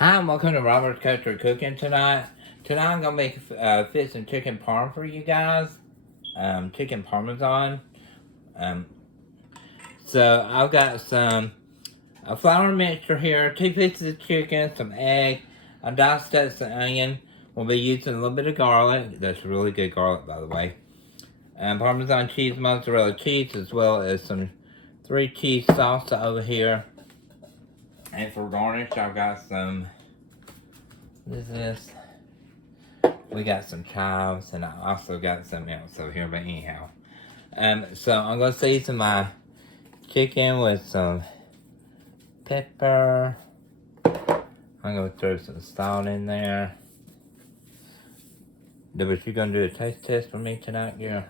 Hi, and welcome to Robert's Country Cooking tonight. Tonight I'm gonna make fit some chicken parm for you guys. Chicken parmesan. Um, so I've got a flour mixture here, 2 pieces of chicken, some egg, a diced up some onion. We'll be using a little bit of garlic. That's really good garlic, by the way. Parmesan cheese, mozzarella cheese, as well as some 3 cheese salsa over here. And for garnish, I've got some. What is this? We got some chives, and I also got something else over here, but anyhow. So I'm gonna season my chicken with some pepper. I'm gonna throw some salt in there. But you gonna do a taste test for me tonight, girl?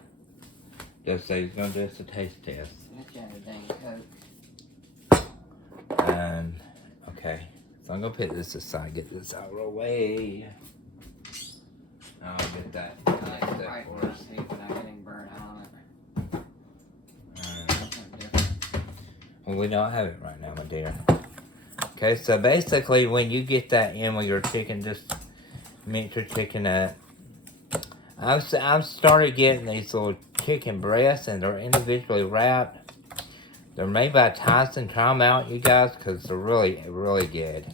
Just say he's gonna do us a taste test. Let's have a dang Coke. Okay. So I'm gonna put this aside, get this out of the way. I'll get that I next like step to for us. see without getting burnt on it. Well, we don't have it right now, my dear. Okay, so basically when you get that in with your chicken, just mix your chicken up. I've started getting these little chicken breasts, and they're individually wrapped. They're made by Tyson. Try them out, you guys, because they're really, really good.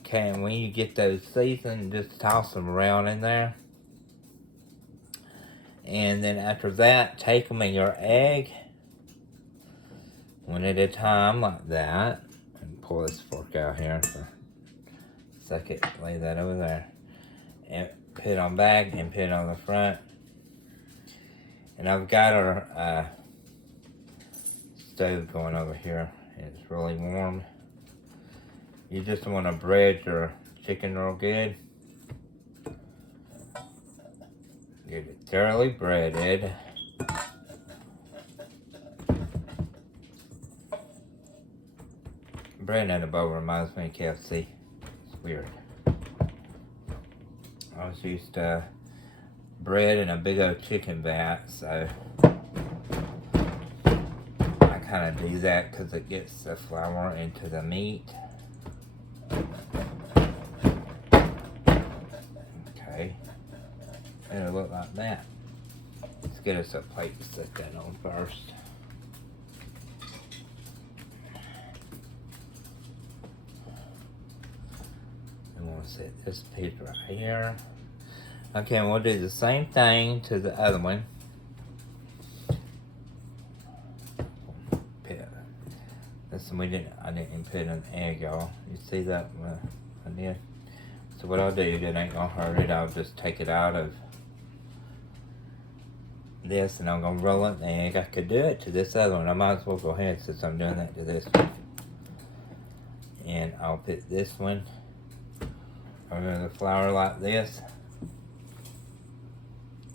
Okay, and when you get those seasoned, just toss them around in there. And then after that, take them in your egg, one at a time, like that. And pull this fork out here for a second. Lay that over there. And put it on back and put it on the front. And I've got our stove going over here. It's really warm. You just want to bread your chicken real good. Get it thoroughly breaded. Bread in a bowl reminds me of KFC. It's weird. I was used to bread in a big old chicken vat, so I kind of do that because it gets the flour into the meat. Okay, it'll look like that. Let's get us a plate to set that on first. And we'll set this piece right here. Okay, and we'll do the same thing to the other one. This one I didn't put an egg, y'all. You see that? I did. So what I'll do, it ain't gonna hurt it. I'll just take it out of this, and I'm gonna roll it in the egg. I could do it to this other one. I might as well go ahead since I'm doing that to this one. And I'll put this one over the flour like this.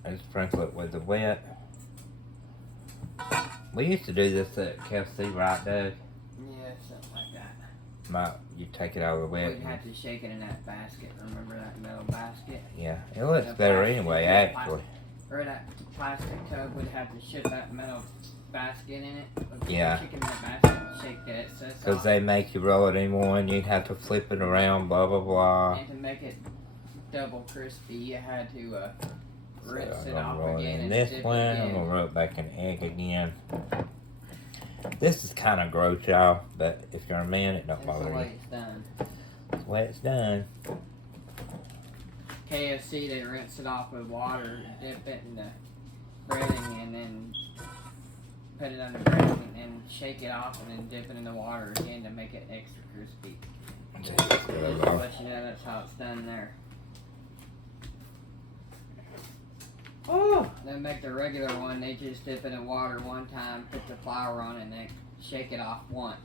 And sprinkle it with the wet. We used to do this at KFC, right, Doug? Yeah, something like that. You take it out of the wet. We'd have to shake it in that basket. Remember that metal basket? Yeah, it looks better anyway, actually. Or that plastic tub would have to shit that metal basket in it. Yeah. Chicken in that basket and shake that. Because they make you roll it in one, you'd have to flip it around, blah, blah, blah. And to make it double crispy, you had to rinse So it I'm off gonna roll it again in and this dip one. it I'm in. gonna roll it back in egg again. This is kind of gross, y'all, but if you're a man, it don't That's bother the you. way it's done. That's the way it's done. KFC, they rinse it off with water, dip it in the breading, and then put it on the breading, and then shake it off, and then dip it in the water again to make it extra crispy. Take this Just glove to off. let you know that's how it's done there. Oh! Then make the regular one, they just dip it in water one time, put the flour on it, and then shake it off once.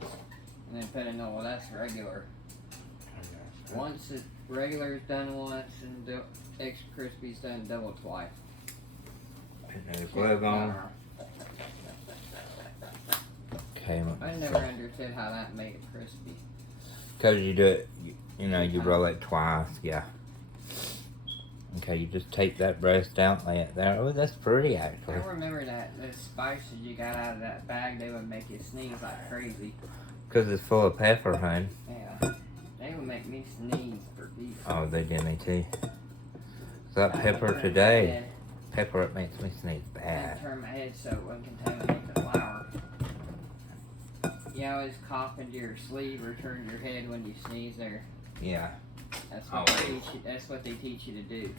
And then put in, well, that's regular. Once the regular is done once, and the extra crispy is done double twice. Put another glove on. Okay. I never understood how that made it crispy. Because you do it, you roll it twice, yeah. Okay, you just take that breast out, lay it there. Oh, that's pretty, actually. I remember that the spices you got out of that bag, they would make you sneeze like crazy. Because it's full of pepper, hun. Yeah, they would make me me sneeze for these. Oh, they did me too. That pepper today. Pepper, it makes me sneeze I bad. turn my head so it wouldn't contaminate the flour. You always cough into your sleeve or turn your head when you sneeze there. Yeah. That's what they teach you. That's what they teach you to do.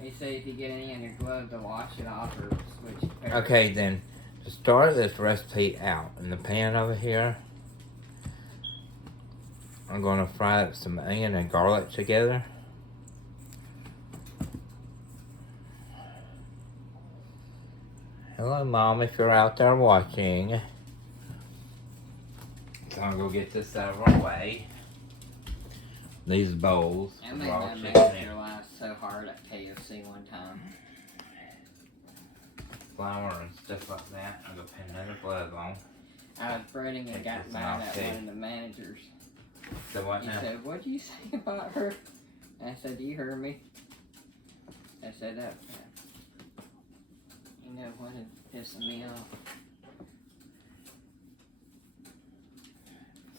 They say if you get any on your glove to wash it off or switch pepper. Okay, then to start this recipe out in the pan over here, I'm gonna fry up some onion and garlic together. Hello, Mom, if you're out there watching. So I'm gonna get this out of our way. These bowls. I made raw my chicken manager laugh so hard at KFC one time. Flour and stuff like that. I'm gonna put another glove on. I was breading and Take got this mad off, at too. one of the managers. So what He now? said, "What'd you say about her?" I said, "You heard me." I said that. You know what is pissing me off?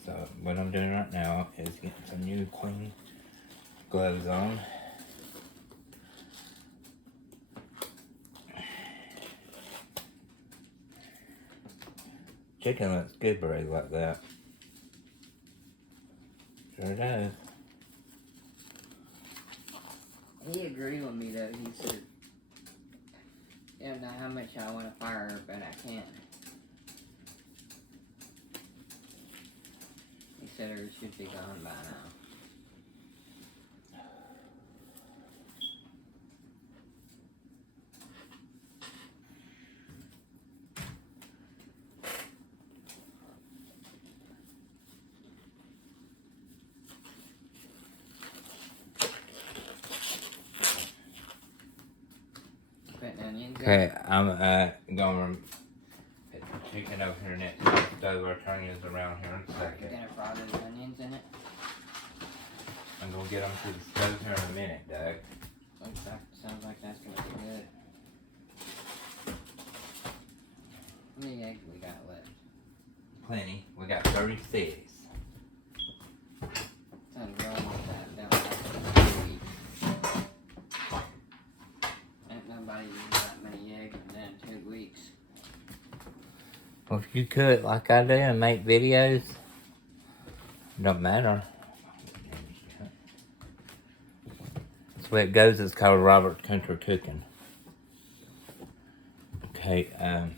So what I'm doing right now is getting some new clean gloves on. Chicken looks good braised like that. Sure does. He agreed with me though. He said, "I don't know how much I want to fire her, but I can't." He said her should be gone by now. Putting onions in. Okay, I'm gonna put the chicken over here next to the stove. I'll turn yours around here in a You're second. gonna fry those onions in it. I'm gonna get them to the stove here in a minute, Doug. Sounds like that's gonna be good. How many eggs we got left? Plenty. We got 36. Sounds wrong with that. That was 2 weeks. Ain't nobody using that many eggs in 2 weeks. Well, if you cook like I do and make videos, don't matter. That's where it goes. It's called Robert's Country Cooking. Okay, so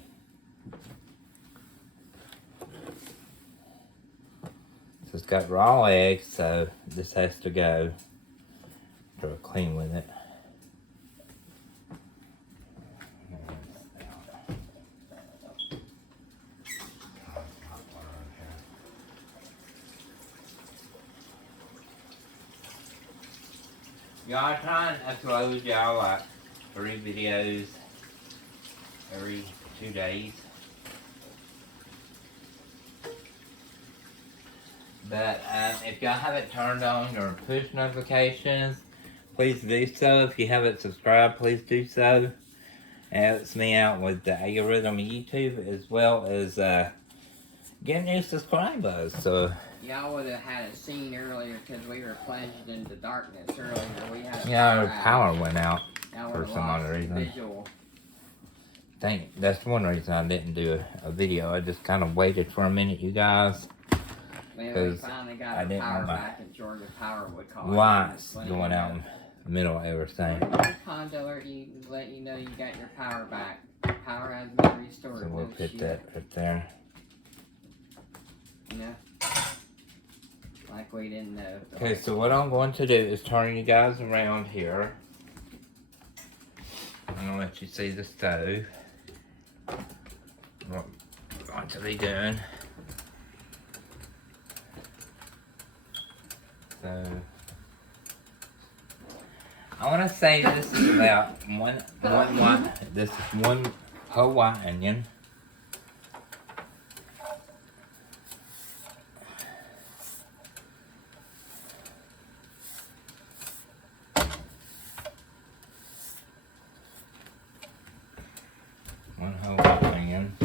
it's got raw eggs, so this has to go. Throw clean with it. Y'all trying to upload y'all like 3 videos every 2 days. But if y'all haven't turned on your push notifications, please do so. If you haven't subscribed, please do so. It helps me out with the algorithm of YouTube as well as getting new subscribers. So Y'all would have had a scene earlier because we were plunged into darkness earlier. We had yeah, our outage. power went out. Now for we're some lost other reason. visual. That's one reason I didn't do a video. I just kind of waited for a minute, you guys. Man, we 'Cause finally I got our didn't power want my back and Georgia Power would call. Lights going out in the middle of everything. Time to let you know you got your power back. Power has been restored. So we'll no put shit. that right there. You know? Like we didn't know. Okay, so what I'm going to do is turn you guys around here. I'm going to let you see the stove. What I'm going to be doing. So, I want to say this is about this is one whole white onion. One whole white onion.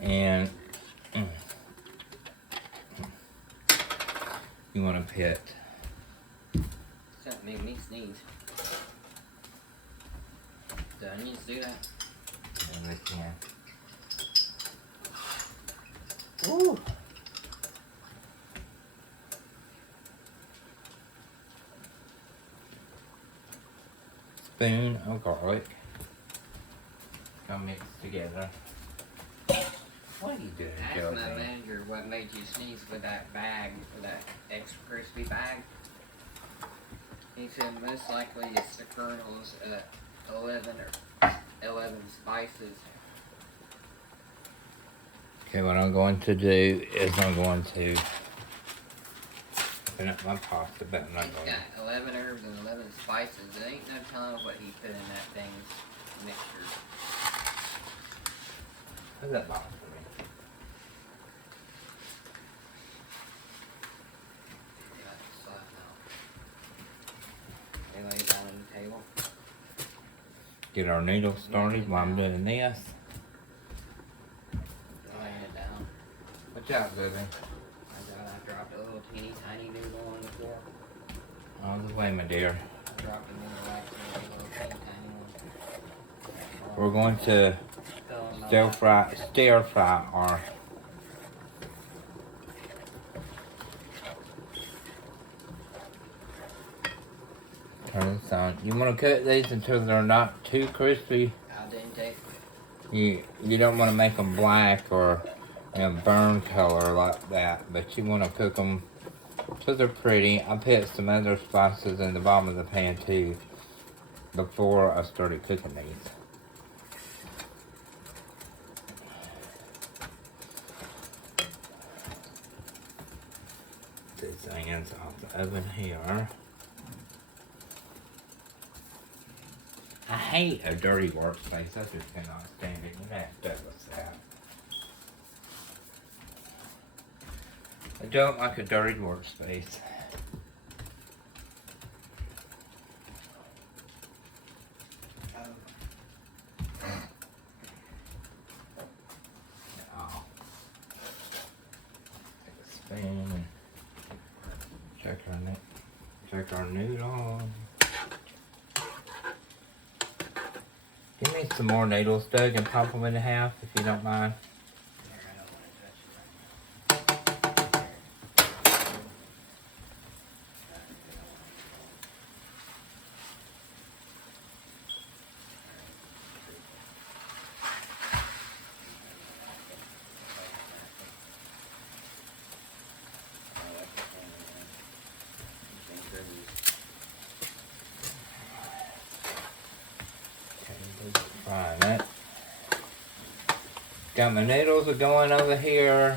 And You want to pit? Something made me sneeze. Do I need to do that? And we can. Woo! Spoon of garlic. Gonna mix together. What are you doing, Ask Joe? my manager what made you sneeze with that bag, with that extra crispy bag. He said most likely it's the kernels, 11 spices. Okay, what I'm going to do is I'm going to open up my pasta, but I'm not He's going got 11 herbs and 11 spices. There ain't no telling what he put in that thing's mixture. How's that box for me? Yeah, it's slap now. They lay it down on the table. Get our noodles started while I'm doing this. They're laying it down. Watch out, baby. I dropped a little teeny tiny noodle on the floor. All the way, my dear. I dropped another wax a little teeny tiny one. We're going to stir fry our turn this on. You want to cook these until they're not too crispy. Al dente. You don't want to make them black or burn color like that, but you want to cook them till they're pretty. I put some other spices in the bottom of the pan too before I started cooking these. These onions off the oven here. I hate a dirty workspace. I just cannot stand it. You have to do with that. I don't like a dirty workspace. Oh. Take a spoon and check our noodle. Give me some more noodles, Doug, and pop them in half if you don't mind. Frying it. Got my noodles are going over here.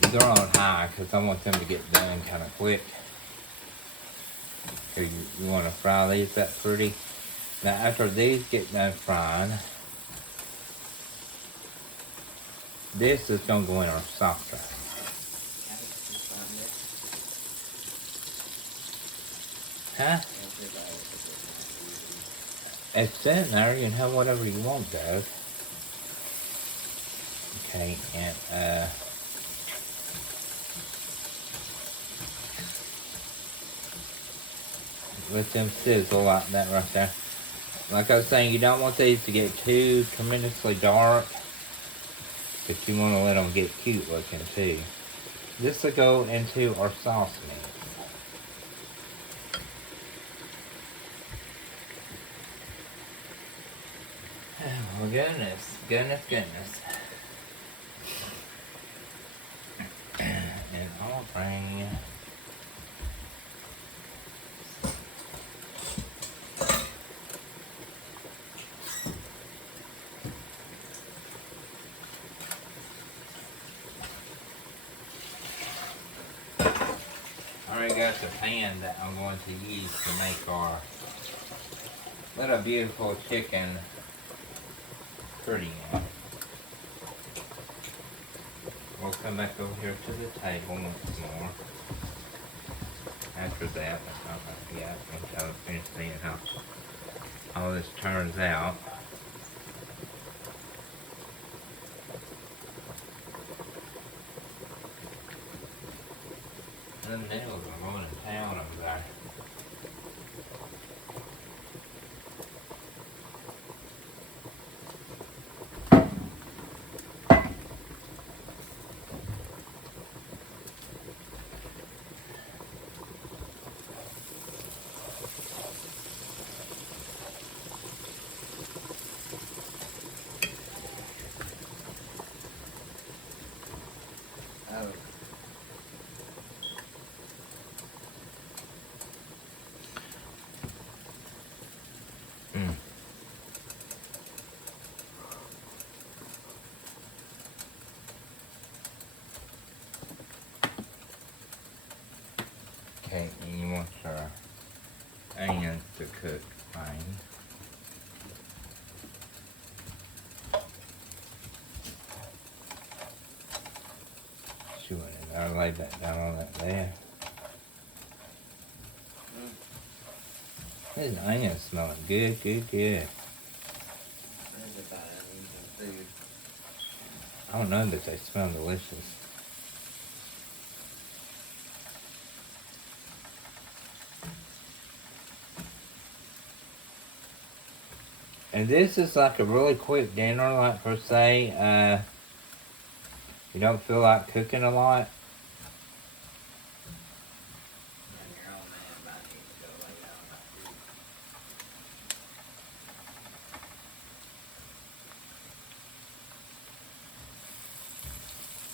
They're on high because I want them to get done kind of quick. So you want to fry these that pretty. Now after these get done frying, this is going to go in our salsa. Huh? It's sitting there, you can have whatever you want, Doug. Okay, and let them sizzle like that right there. Like I was saying, you don't want these to get too tremendously dark, but you want to let them get cute looking too. This will go into our sauce mix. Oh goodness. And I'll bring I already got the pan that I'm going to use to make our little beautiful chicken pretty in. We'll come back over here to the table once more. After that, let's not forget, once I was finished seeing how all this turns out. Them nails are going to town over there. Oh. Mm. Okay, you want your onions to cook fine. Sure, I'll lay that down on that there. These onions smelling good, good, good. That's about uneven food. I don't know, but they smell delicious. And this is like a really quick dinner, like per se. You don't feel like cooking a lot. And your old man might need to go lay down that food.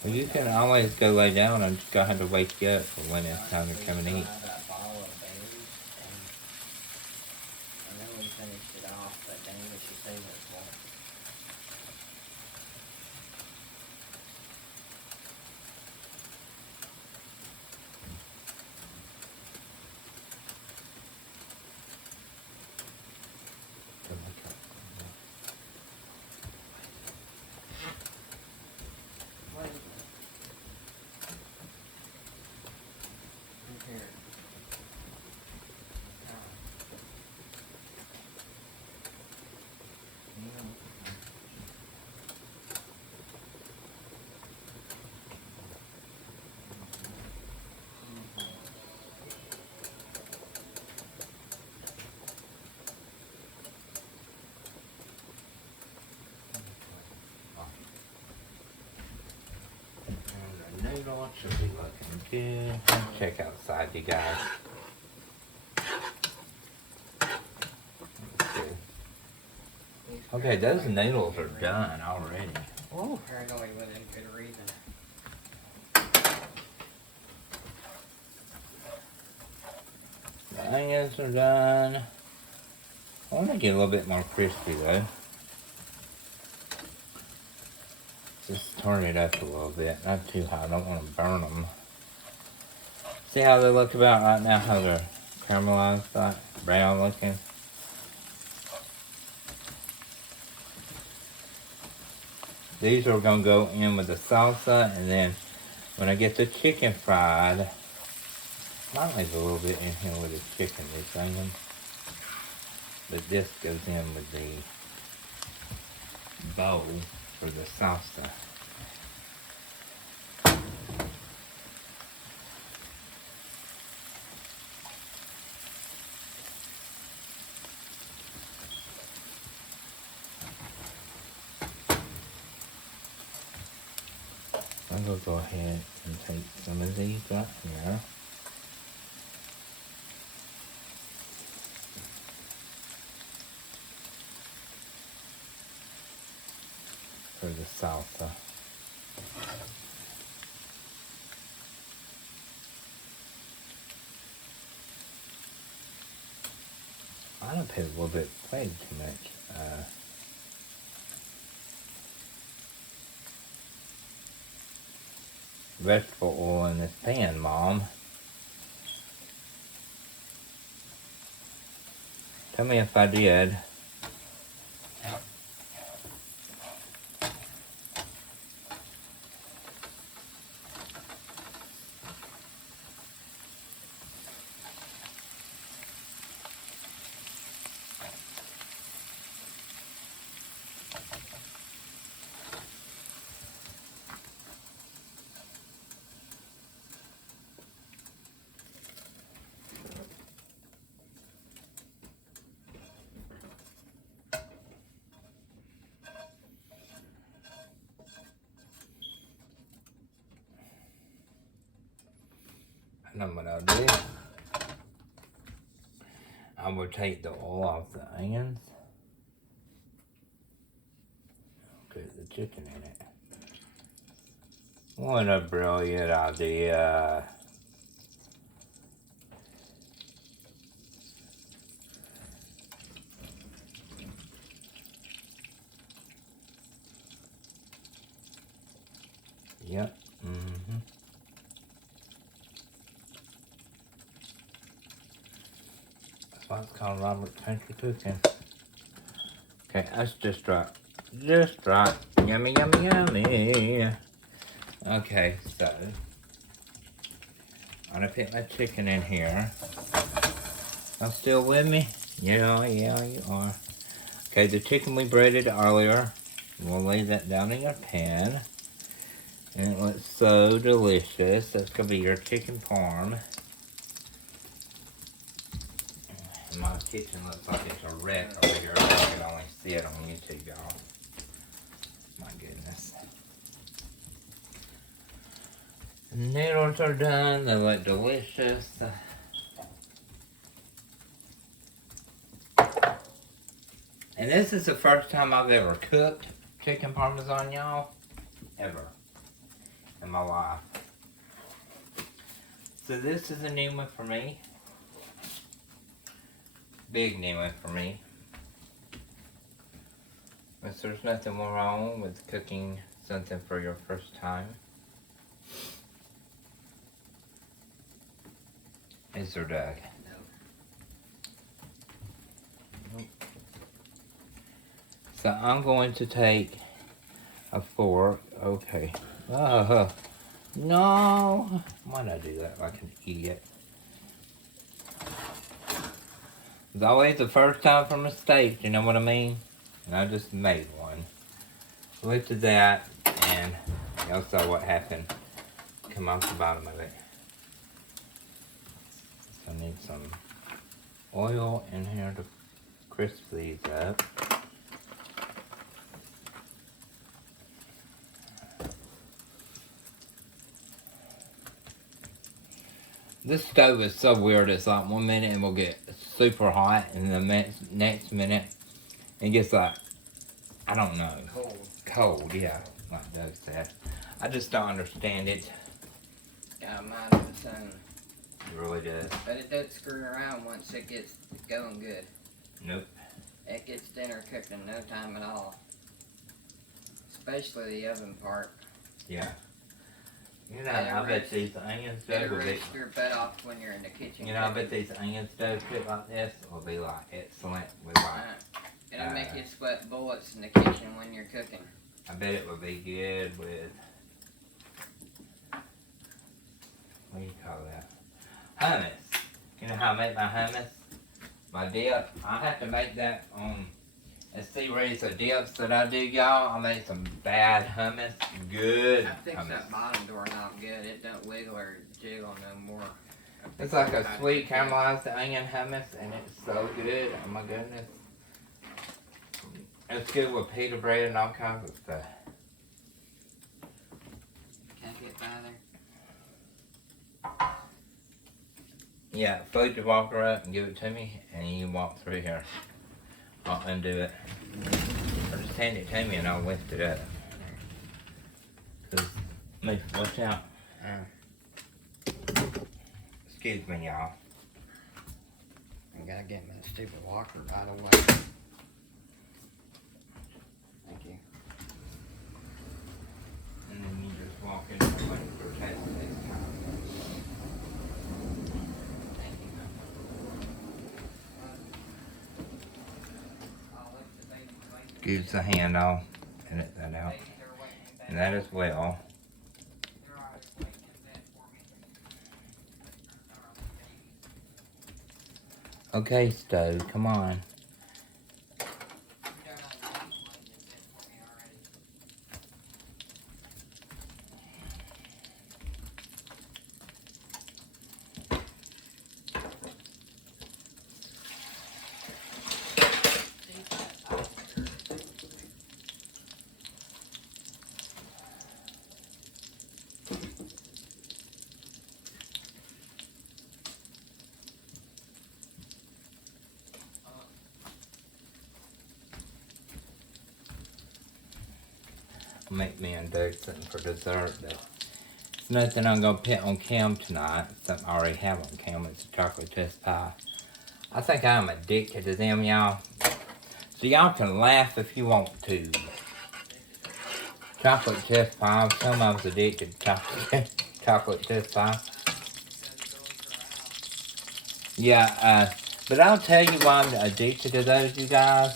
Well, you can always go lay down. I'm just gonna have to wake you up for when it's time to come and eat. Have that bottle of berries, and then we finished it off, but then we should save it for. Here. The noodle should be looking good. Check outside, you guys. Good. Okay, those noodles are done already. Oh, paranoid within good reason. The onions are done. I want to get a little bit more crispy though. Just turn it up a little bit, not too high. I don't want to burn them. See how they look about right now? How they're caramelized, like brown looking. These are gonna go in with the salsa, and then when I get the chicken fried, might leave a little bit in here with the chicken, these onions. But this goes in with the bowl for the salsa. I'm gonna go ahead and take some of these right here. For the salsa. I don't put a little bit way too much vegetable oil in this pan, Mom. Tell me if I did. I know what I'll do. I will take the oil off the onions. Put the chicken in it. What a brilliant idea. Yep. Mm-hmm. That's why it's called Robert Country Cooking. Okay, that's just right. Just right. Yummy, yummy, yummy. Okay, so I'm gonna put my chicken in here. Y'all still with me? Yeah, you are. Okay, the chicken we breaded earlier, we'll lay that down in your pan. And it looks so delicious. That's gonna be your chicken parm. And my kitchen looks like it's a wreck over here. I can only see it on YouTube, y'all. My goodness. The noodles are done. They look delicious. And this is the first time I've ever cooked chicken parmesan, y'all. Ever. In my life. So this is a new one for me. Big new one for me. But there's nothing wrong with cooking something for your first time. Is there, Doug? Nope. So I'm going to take a fork. Okay. No. Why not do that like an idiot? It's always the first time for mistakes, you know what I mean? And I just made one. Looked at that, and y'all saw what happened. Come off the bottom of it. So I need some oil in here to crisp these up. This stove is so weird. It's like 1 minute it will get super hot, and the next minute it gets like, I don't know. Cold, yeah, like Doug said. I just don't understand it. Got mine of its own. It really does. But it does screw around once it gets going good. Nope. It gets dinner cooked in no time at all. Especially the oven part. Yeah. You know, I bet these onions It'll would be... rip your butt off when you're in the kitchen. You know, I bet these onions cooked like this will be like excellent with like... It'll make you sweat bullets in the kitchen when you're cooking. I bet it would be good with... What do you call that? Hummus. You know how I make my hummus? My dip. I have to make that on a series of dips that I do, y'all. I make some bad hummus. Good I fixed hummus. that bottom door not good. It don't wiggle or jiggle no more. It's like a sweet caramelized onion hummus, and it's so good. Oh my goodness. It's good with pita bread and all kinds of stuff. Can't get by there. Yeah, fold your walker up and give it to me, and you walk through here. I'll undo it. Or just hand it to me and I'll lift it up. Cause, watch out. Excuse me, y'all. I gotta get my stupid walker out of the way. Thank you. And then you just walk in and wait for taste next time. Gives a hand, I'll edit that out. And that as well. Okay, stove, come on. make me and Doug something for dessert. But it's nothing I'm gonna put on cam tonight. It's something I already have on cam. It's a chocolate chip pie. I think I'm addicted to them, y'all. So y'all can laugh if you want to. Chocolate chip pie. Some of us addicted to chocolate chip pie. Yeah, but I'll tell you why I'm addicted to those, you guys.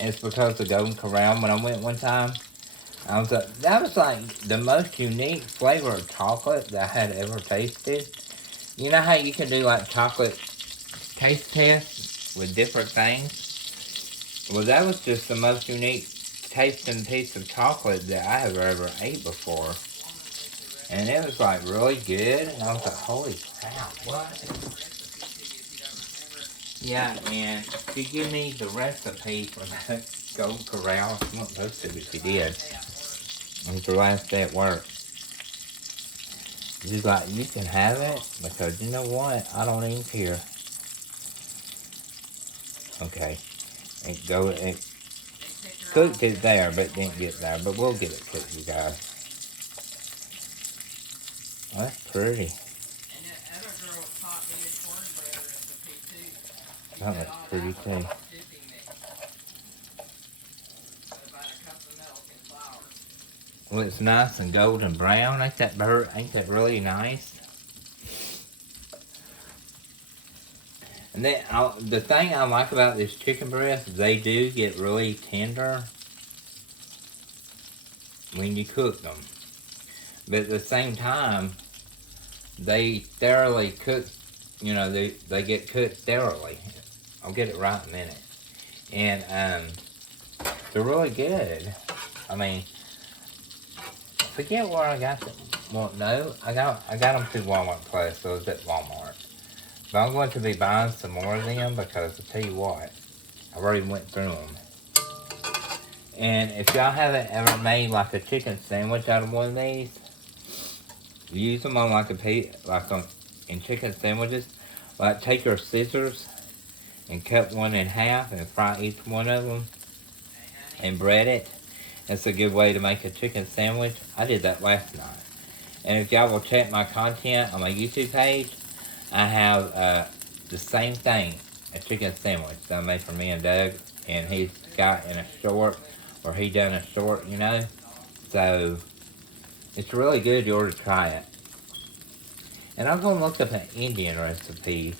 It's because of Golden Corral. When I went one time, that was like the most unique flavor of chocolate that I had ever tasted. You know how you can do like chocolate taste tests with different things? Well, that was just the most unique tasting piece of chocolate that I have ever ate before. And it was like really good. And I was like, holy crap, what? Yeah, and she give me the recipe for that Gold Corral. She wasn't supposed to, but she did. It was her last day at work. She's like, you can have it because you know what? I don't even care. Okay. It cooked it there, but didn't get there. But we'll get it cooked, you guys. Oh, that's pretty. And that other girl taught me the cornbread recipe too. That looks pretty too. About a cup of milk and flour. Well, it's nice and golden brown. Ain't that really nice? And then the thing I like about this chicken breast, they do get really tender when you cook them. But at the same time, they thoroughly cook, they get cooked thoroughly. I'll get it right in a minute. And they're really good. I mean, I forget where I got them. Well, no, I got them through Walmart Plus, so it was at Walmart. But I'm going to be buying some more of them because I'll tell you what, I already went through them. And if y'all haven't ever made like a chicken sandwich out of one of these, use them on in chicken sandwiches. Like take your scissors and cut one in half and fry each one of them and bread it. That's a good way to make a chicken sandwich. I did that last night. And if y'all will check my content on my YouTube page, I have the same thing, a chicken sandwich that I made for me and Doug, and he's got in a short, or he done a short, So it's really good. You ought to try it. And I'm gonna look up an Indian recipe,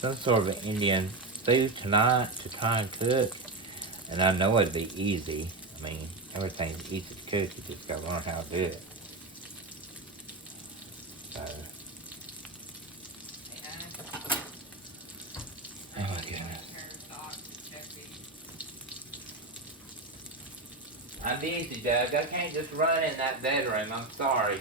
some sort of an Indian food tonight to try and cook. And I know it'd be easy. I mean, everything's easy to cook. You just gotta learn how to do it. So. Oh my goodness. I'm busy, Doug. I can't just run in that bedroom. I'm sorry.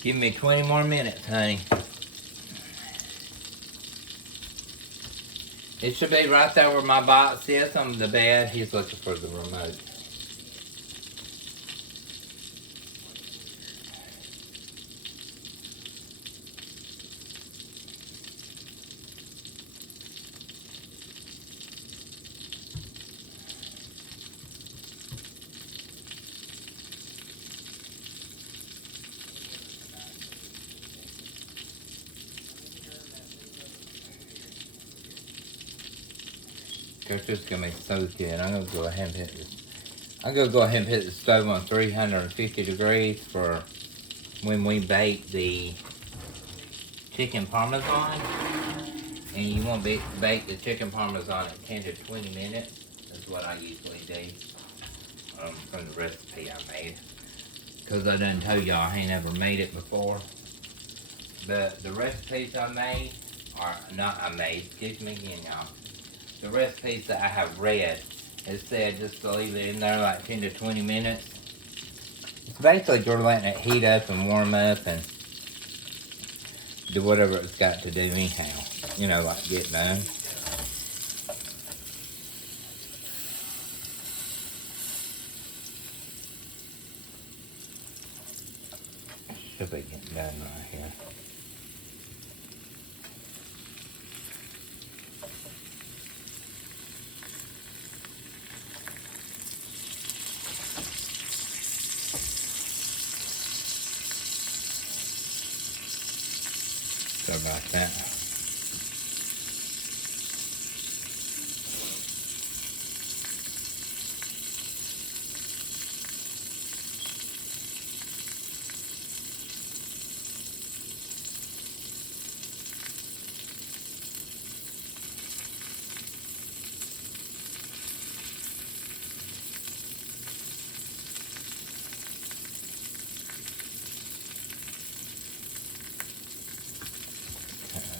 Give me 20 more minutes, honey. It should be right there where my box is on the bed. He's looking for the remote. It's just gonna be so good. I'm gonna go ahead and hit this. I'm gonna go ahead and put the stove on 350 degrees for when we bake the chicken parmesan. And you want to bake the chicken parmesan at 10 to 20 minutes. That's what I usually do from the recipe I made. Because I done told y'all I ain't ever made it before. But the recipes I made, excuse me again, y'all. The recipes that I have read, it said just to leave it in there like 10 to 20 minutes. It's basically you're letting it heat up and warm up and do whatever it's got to do anyhow. Like get done. Sorry about that.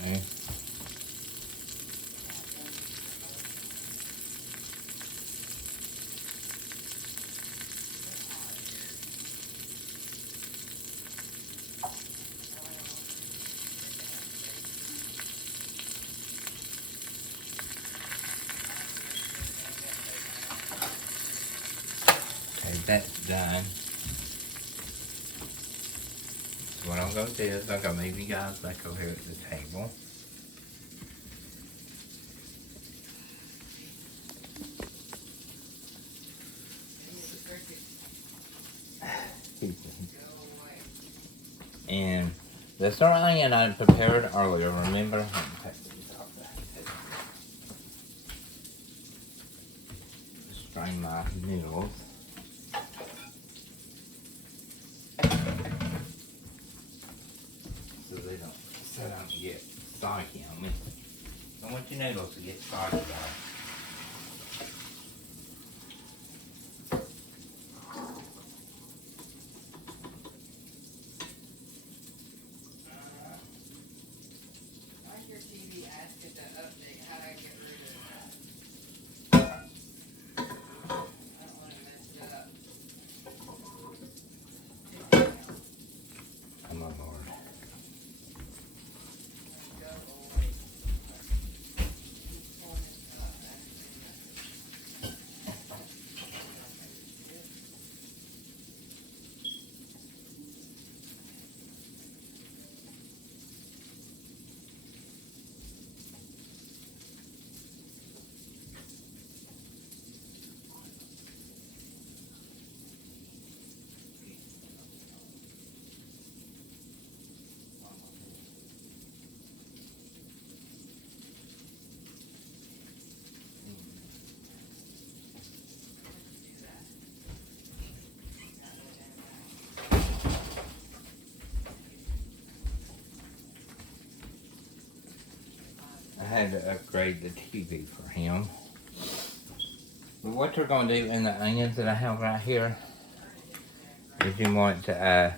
Okay. Okay, that's done. So what I'm gonna do is I'm gonna move you guys back over here at the table. And the sort of onion I prepared earlier, remember? Let me take these off there. Strain my noodles. So they don't get soggy on me. I want your noodles to get soggy though. Oh my Lord. I had to upgrade the TV for him. But what you're going to do in the onions that I have right here is you want to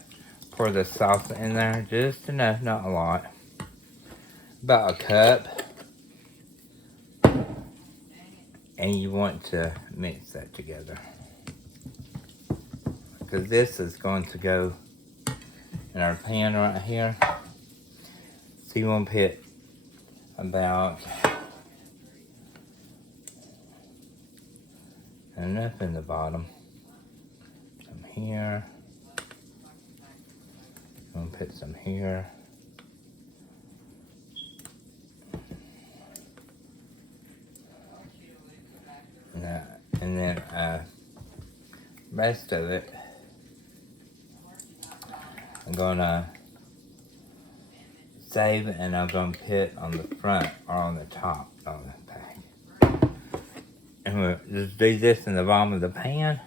pour the sauce in there just enough, not a lot. About a cup. And you want to mix that together. Because this is going to go in our pan right here. So you want to put about enough in the bottom. Some here. I'm gonna put some here. And then rest of it I'm gonna save, and I'm gonna put on the front or on the top of the pack. And we'll just do this in the bottom of the pan.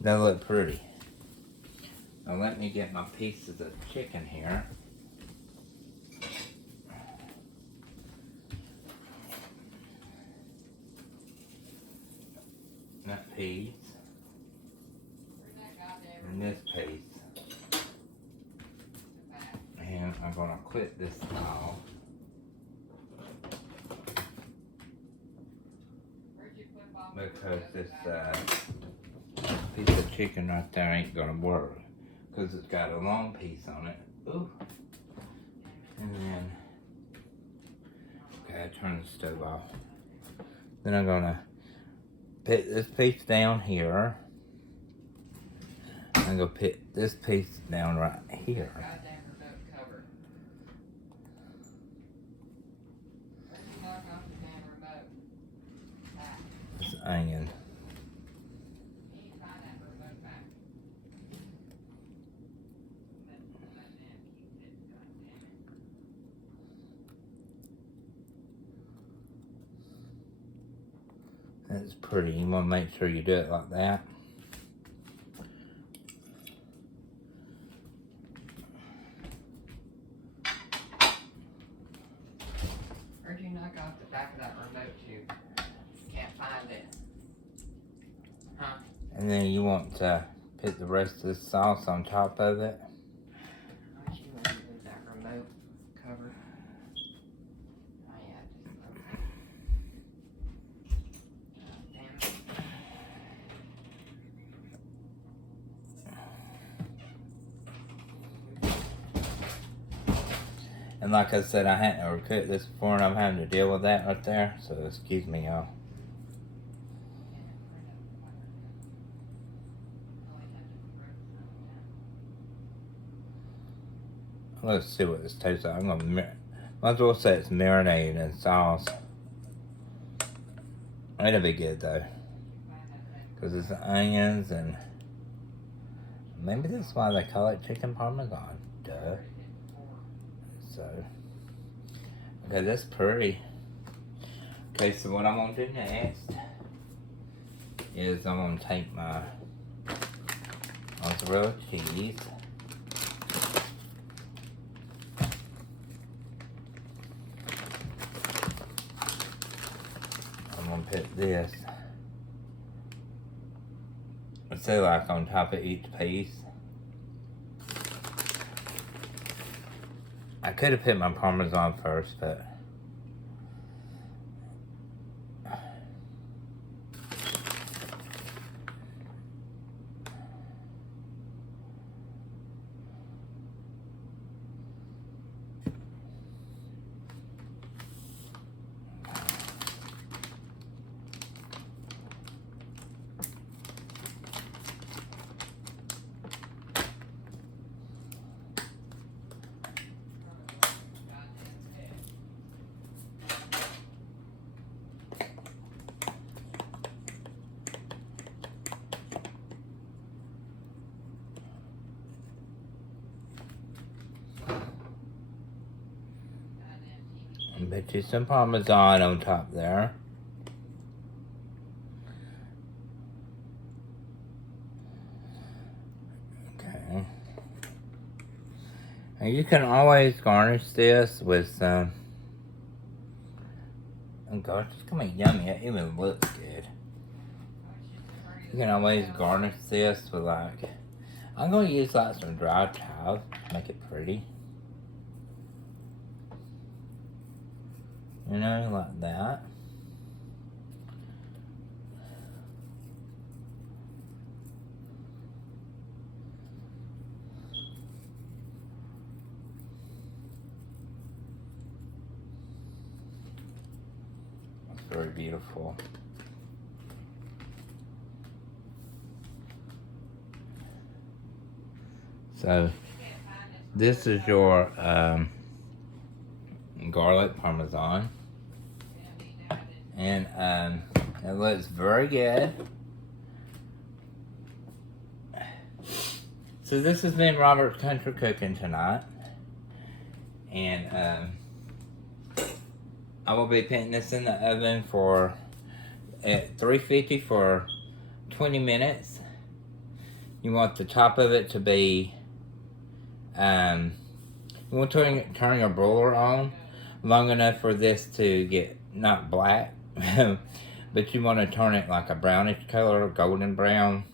That'll look pretty. Now let me get my pieces of chicken here. That piece. And this piece. And I'm gonna quit this towel. Because this piece of chicken right there ain't gonna work. Because it's got a long piece on it. Ooh. And then, okay, I turn the stove off. Then I'm gonna put this piece down here. I'm gonna put this piece down right here. This onion. That's pretty. You want to make sure you do it like that. Where'd you knock off the back of that remote tube? Can't find it. Huh? And then you want to put the rest of the sauce on top of it. I wish you wouldn't leave that remote covered. Oh yeah, just damn it. And like I said, I hadn't ever cooked this before, and I'm having to deal with that right there. So excuse me, y'all. Let's see what this tastes like. I'm gonna might as well say it's marinated in sauce. It'll be good though, because it's onions and maybe that's why they call it chicken parmesan. Duh. So, okay, that's pretty. Okay, so what I'm gonna do next is I'm gonna take my mozzarella cheese. I'm gonna put this, let's say like on top of each piece. I could have put my Parmesan first, but put you some Parmesan on top there. Okay. And you can always garnish this with some, oh gosh, it's gonna be yummy. It even looks good. You can always garnish this with like, I'm gonna use like some dry chives to make it pretty. You know, like that. That's very beautiful. So, this is your garlic Parmesan. And it looks very good. So this has been Robert's Country Cooking tonight. And I will be putting this in the oven for at 350 for 20 minutes. You want the top of it to be, you want to turn your broiler on long enough for this to get not black, but you want to turn it like a brownish color, golden brown.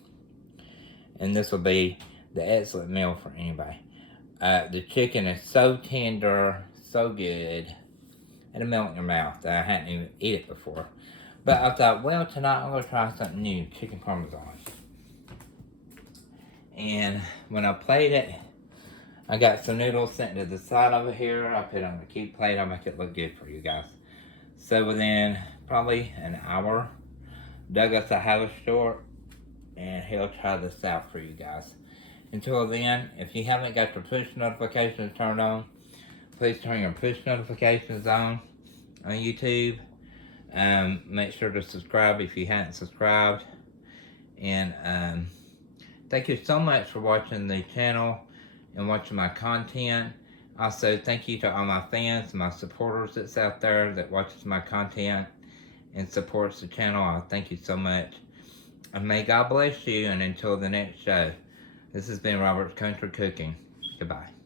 And this will be the excellent meal for anybody. The chicken is so tender, so good. It'll melt in your mouth. I hadn't even eaten it before. But I thought, well, tonight I'm going to try something new, chicken Parmesan. And when I played it, I got some noodles sitting to the side over here. I put it on a cute plate. I'll make it look good for you guys. So within probably an hour, Douglas will have a store and he'll try this out for you guys. Until then, if you haven't got your push notifications turned on, please turn your push notifications on YouTube. Make sure to subscribe if you haven't subscribed. And thank you so much for watching the channel and watching my content. Also, thank you to all my fans, my supporters that's out there that watches my content. and supports the channel. I thank you so much. And may God bless you, and until the next show, this has been Robert's Country Cooking. Goodbye.